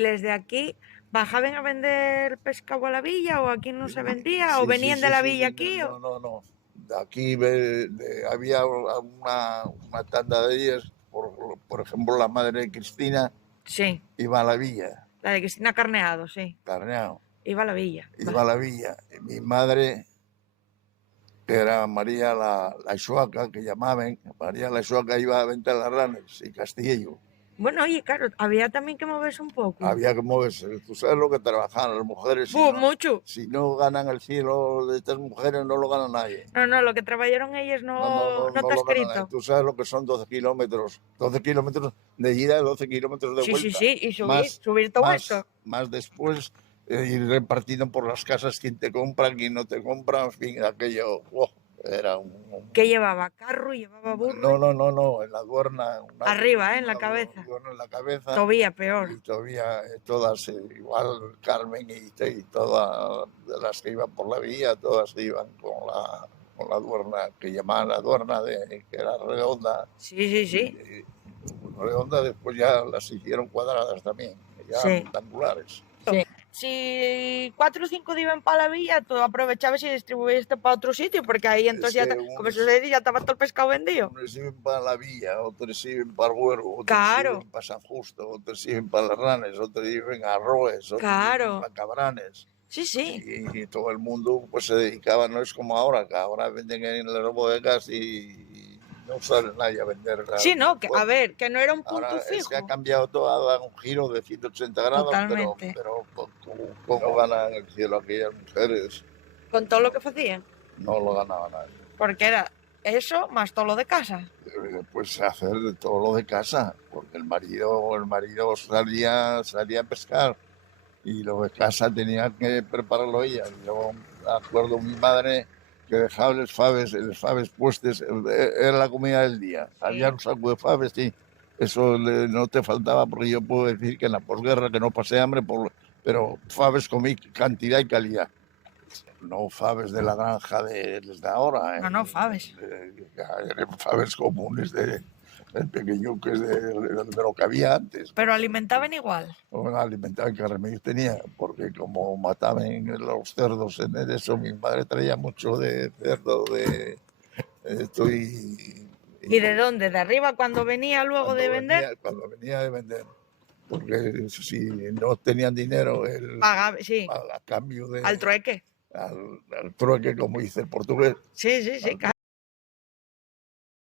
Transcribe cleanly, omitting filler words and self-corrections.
¿Les de aquí bajaban a vender pescado a la villa o aquí no se vendía o Sí, venían de la villa aquí? no, no, no. De aquí había una tanda de ellas, por ejemplo, la madre de Cristina Sí, iba a la villa, la de Cristina Carneado, sí. Carneado, Iba a la villa. iba a la villa. Y mi madre, que era María la Xuaca, que llamaban, María la Xuaca iba a vender las ranas y Castillo. Bueno, oye, claro, había también que moverse un poco. Había que moverse. Tú sabes lo que trabajan las mujeres. Mucho. Si no ganan el cielo de estas mujeres, no lo gana nadie. No, no, lo que trabajaron ellos no No está lo gana nadie. escrito. Tú sabes lo que son 12 kilómetros. 12 kilómetros de ida y 12 kilómetros de Sí, sí, vuelta. sí, y subir todo esto. Más después ir repartiendo por las casas quién te compra, quién no te compra. En fin, aquello era Que llevaba carro, llevaba burro. No. En la duerna. Arriba, en la cabeza. Duerna en la cabeza. Todavía peor. Y todavía todas, igual Carmen y todas las que iban por la vía, todas iban con la duerna, que llamaban la duerna, que era redonda. Sí, sí, sí. Redonda después ya las hicieron cuadradas también, ya Sí. rectangulares. Sí. Si 4 o 5 iban para la villa, tú aprovechabas y distribuías para otro sitio, porque ahí entonces ya, como eso se dice, ya estaba todo el pescado vendido. Unos iban para la villa, otros iban para el Güero, otros Claro. iban para San Justo, otros iban para las Ranes, otros iban a Arroes, otros iban para Cabranes. Sí, sí. Y todo el mundo pues se dedicaba, no es como ahora, que ahora venden en las bodegas y no sale nadie a vender. Sí, no, que, a ver, que no era un punto ahora fijo. es que ha cambiado todo, ha dado un giro de 180 grados, Totalmente. pero ¿cómo ganan el cielo aquellas mujeres? Con todo lo que hacían. No lo ganaba nadie. Porque era eso más todo lo de casa. Pues hacer de todo lo de casa, porque el marido salía a pescar y lo de casa tenía que prepararlo ella. Yo acuerdo mi madre que dejaba los faves puestos, era la comida del día. Sí. Había un saco de faves y eso no te faltaba, porque yo puedo decir que en la posguerra que no pasé hambre, pero faves comí cantidad y calidad. No faves de la granja desde ahora. No, faves. Faves comunes el pequeño que es de lo que había antes. Pero alimentaban igual. Bueno, alimentaban que remedio tenía, porque como mataban los cerdos en eso, mi madre traía mucho de cerdo, de esto ¿Y de dónde? ¿De arriba cuando venía luego de vender? Cuando venía de vender. Porque si no tenían dinero, pagaba, sí. a cambio de... Al trueque. Al trueque, como dice el portugués. Sí, sí, sí.